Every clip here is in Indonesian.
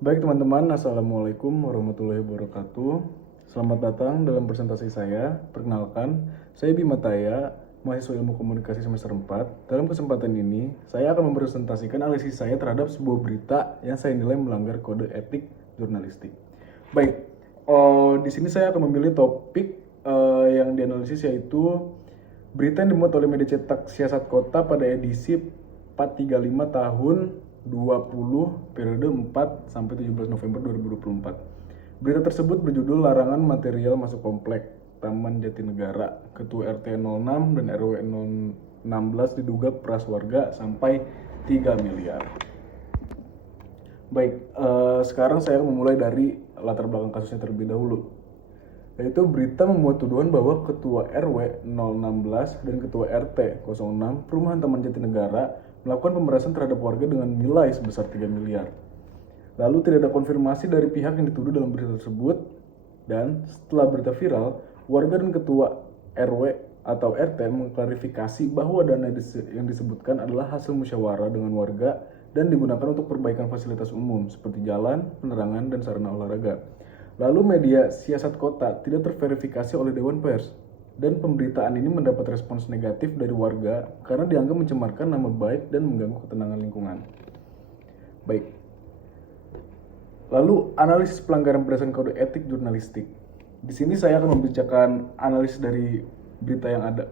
Baik teman-teman, Assalamualaikum warahmatullahi wabarakatuh. Selamat datang dalam presentasi saya. Perkenalkan, saya Bima Taya, mahasiswa ilmu komunikasi semester 4. Dalam kesempatan ini, saya akan mempresentasikan analisis saya terhadap sebuah berita yang saya nilai melanggar kode etik jurnalistik. Baik, di sini saya akan memilih topik yang dianalisis, yaitu berita yang dimuat oleh media cetak Siasat Kota pada edisi 435 tahun 20 periode 4 sampai 17 November 2024. Berita tersebut berjudul Larangan Material Masuk Komplek Taman Jatinegara. Ketua RT 06 dan RW 016 diduga peras warga sampai 3 miliar. Baik, sekarang saya memulai dari latar belakang kasusnya terlebih dahulu. Yaitu berita memuat tuduhan bahwa Ketua RW 016 dan Ketua RT 06 Perumahan Taman Jatinegara melakukan pemerasan terhadap warga dengan nilai sebesar 3 miliar. Lalu tidak ada konfirmasi dari pihak yang dituduh dalam berita tersebut, dan setelah berita viral, warga dan Ketua RW atau RT mengklarifikasi bahwa dana yang disebutkan adalah hasil musyawarah dengan warga dan digunakan untuk perbaikan fasilitas umum seperti jalan, penerangan, dan sarana olahraga. Lalu media Siasat Kota tidak terverifikasi oleh Dewan Pers, dan pemberitaan ini mendapat respons negatif dari warga karena dianggap mencemarkan nama baik dan mengganggu ketenangan lingkungan. Baik, lalu analisis pelanggaran berdasarkan kode etik jurnalistik. Di sini saya akan membacakan analisis dari berita yang ada.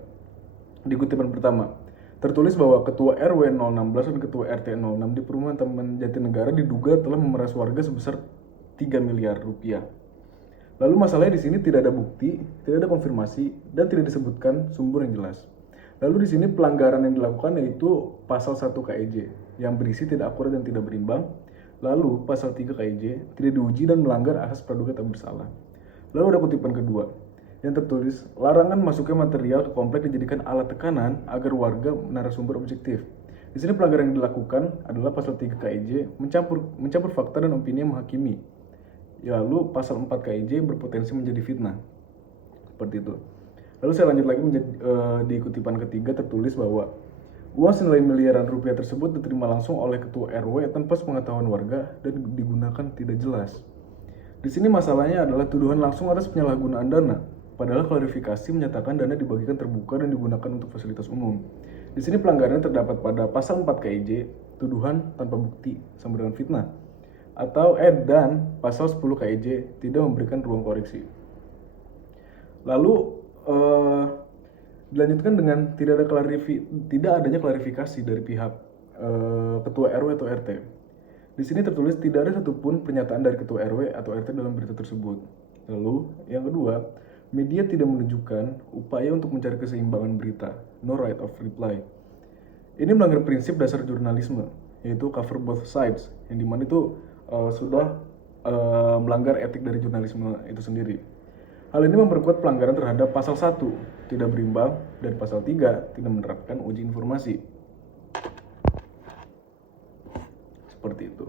Di kutipan pertama, tertulis bahwa Ketua RW 016 dan Ketua RT 06 di Perumahan Taman Jatinegara diduga telah memeras warga sebesar 3 miliar rupiah. Lalu masalahnya di sini tidak ada bukti, tidak ada konfirmasi, dan tidak disebutkan sumber yang jelas. Lalu di sini pelanggaran yang dilakukan yaitu pasal 1 KIJ yang berisi tidak akurat dan tidak berimbang. Lalu pasal 3 KIJ tidak diuji dan melanggar asas praduga tak bersalah. Lalu ada kutipan kedua yang tertulis larangan masuknya material ke komplek dijadikan alat tekanan agar warga narasumber objektif. Di sini pelanggaran yang dilakukan adalah pasal 3 KIJ mencampur fakta dan opini yang menghakimi. Lalu pasal 4 KIJ berpotensi menjadi fitnah. Seperti itu. Lalu saya lanjut lagi di kutipan ketiga tertulis bahwa uang senilai miliaran rupiah tersebut diterima langsung oleh Ketua RW tanpa sepengetahuan warga dan digunakan tidak jelas. Di sini masalahnya adalah tuduhan langsung atas penyalahgunaan dana, padahal klarifikasi menyatakan dana dibagikan terbuka dan digunakan untuk fasilitas umum. Di sini pelanggarannya terdapat pada pasal 4 KIJ, tuduhan tanpa bukti sama dengan fitnah, atau dan pasal 10 KIJ tidak memberikan ruang koreksi. Lalu dilanjutkan dengan tidak adanya klarifikasi dari pihak Ketua RW atau RT. Di sini tertulis tidak ada satupun pernyataan dari Ketua RW atau RT dalam berita tersebut. Lalu yang kedua, media tidak menunjukkan upaya untuk mencari keseimbangan berita, no right of reply. Ini melanggar prinsip dasar jurnalisme, yaitu cover both sides, yang dimana itu sudah melanggar etik dari jurnalisme itu sendiri. Hal ini memperkuat pelanggaran terhadap pasal 1, tidak berimbang, dan pasal 3, tidak menerapkan uji informasi. Seperti itu.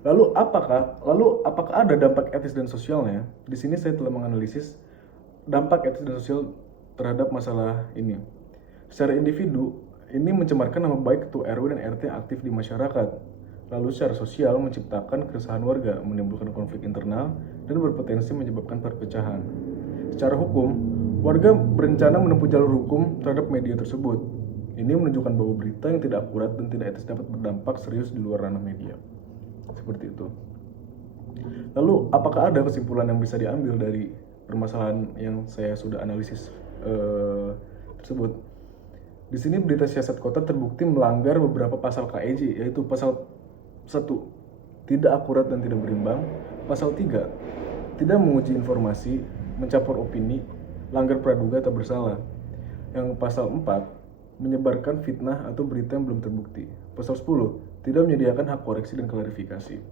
Lalu apakah ada dampak etis dan sosialnya? Di sini saya telah menganalisis dampak etis dan sosial terhadap masalah ini. Secara individu, ini mencemarkan nama baik Ketua RW dan RT aktif di masyarakat. Lalu secara sosial menciptakan keresahan warga, menimbulkan konflik internal, dan berpotensi menyebabkan perpecahan. Secara hukum, warga berencana menempuh jalur hukum terhadap media tersebut. Ini menunjukkan bahwa berita yang tidak akurat dan tidak etis dapat berdampak serius di luar ranah media. Seperti itu. Lalu, apakah ada kesimpulan yang bisa diambil dari permasalahan yang saya sudah analisis tersebut? Di sini berita Siasat Kota terbukti melanggar beberapa pasal KIJ, yaitu pasal 1, tidak akurat dan tidak berimbang. Pasal 3, tidak menguji informasi, mencampur opini, langgar praduga tak bersalah. Yang pasal 4, menyebarkan fitnah atau berita yang belum terbukti. Pasal 10, tidak menyediakan hak koreksi dan klarifikasi.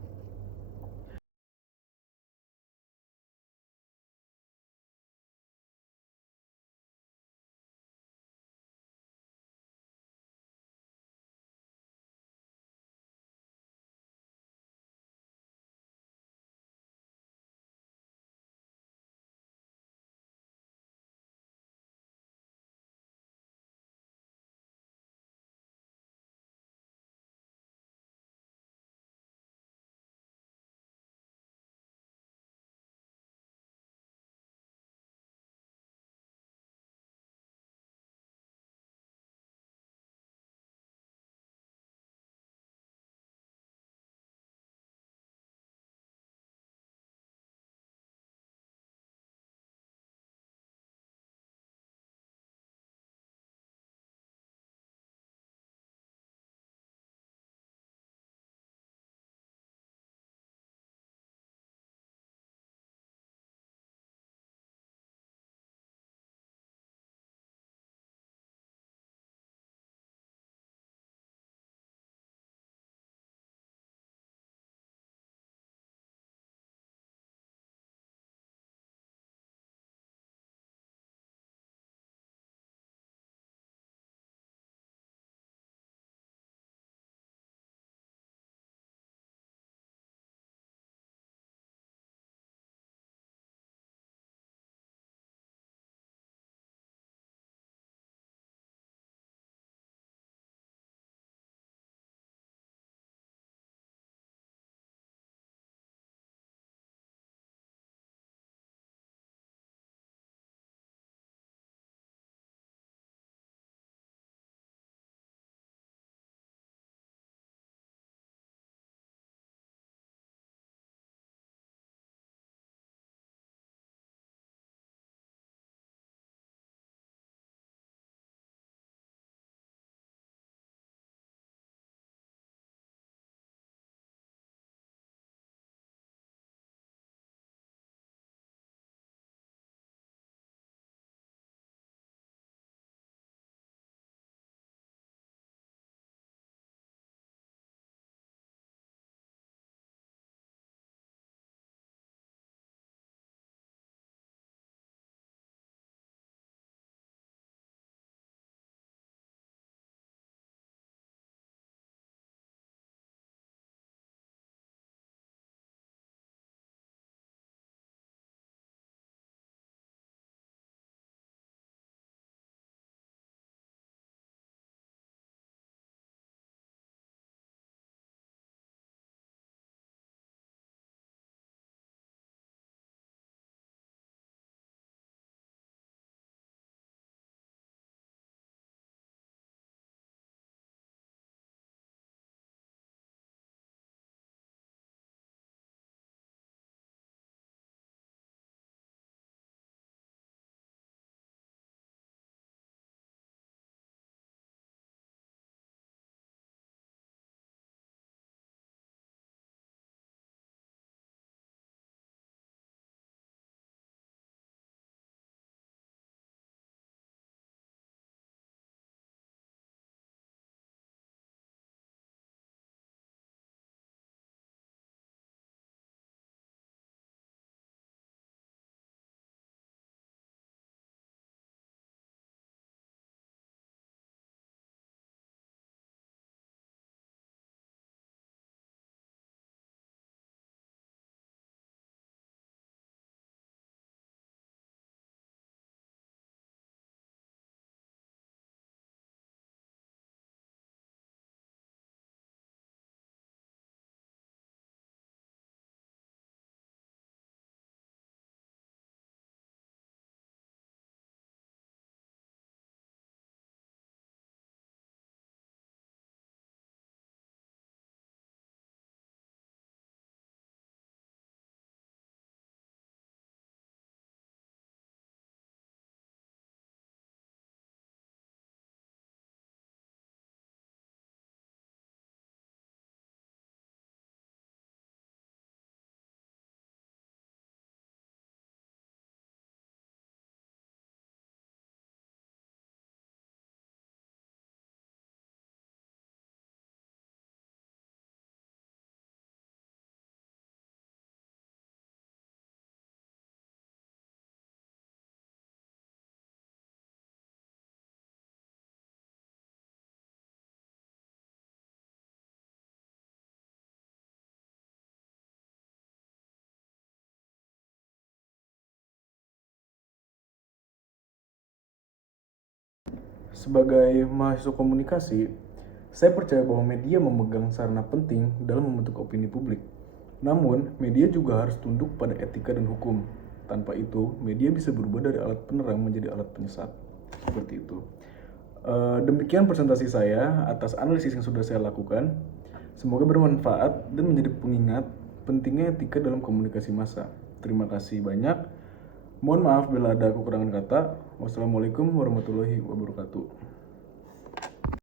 Sebagai mahasiswa komunikasi, saya percaya bahwa media memegang sarana penting dalam membentuk opini publik. Namun, media juga harus tunduk pada etika dan hukum. Tanpa itu, media bisa berubah dari alat penerang menjadi alat penyesat. Seperti itu. Demikian presentasi saya atas analisis yang sudah saya lakukan. Semoga bermanfaat dan menjadi pengingat pentingnya etika dalam komunikasi massa. Terima kasih banyak. Mohon maaf bila ada kekurangan kata. Wassalamualaikum warahmatullahi wabarakatuh.